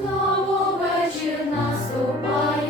знову вечір наступає.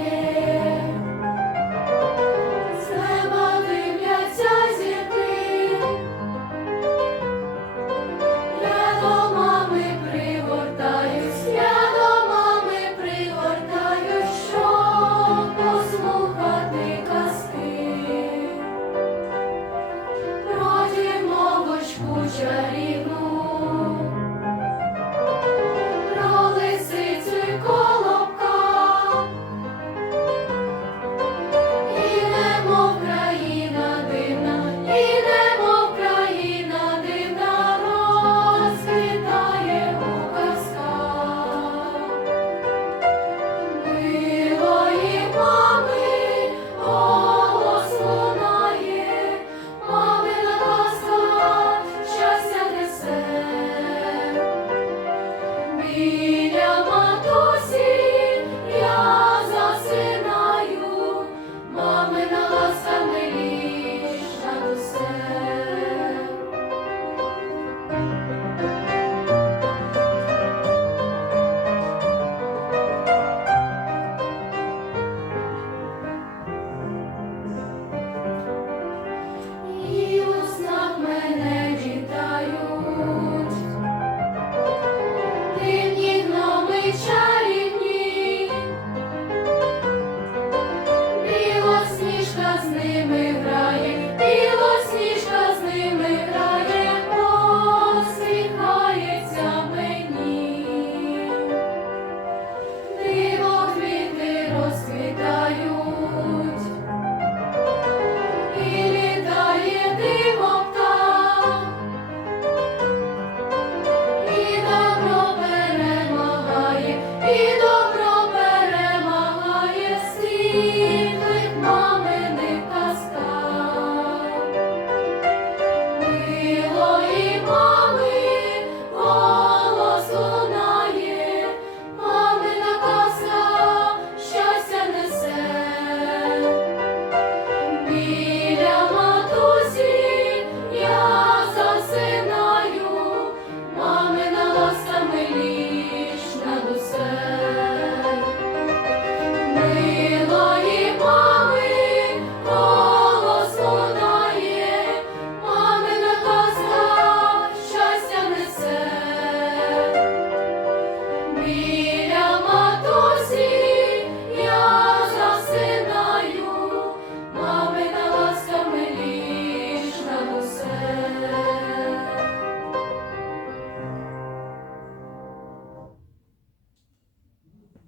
be.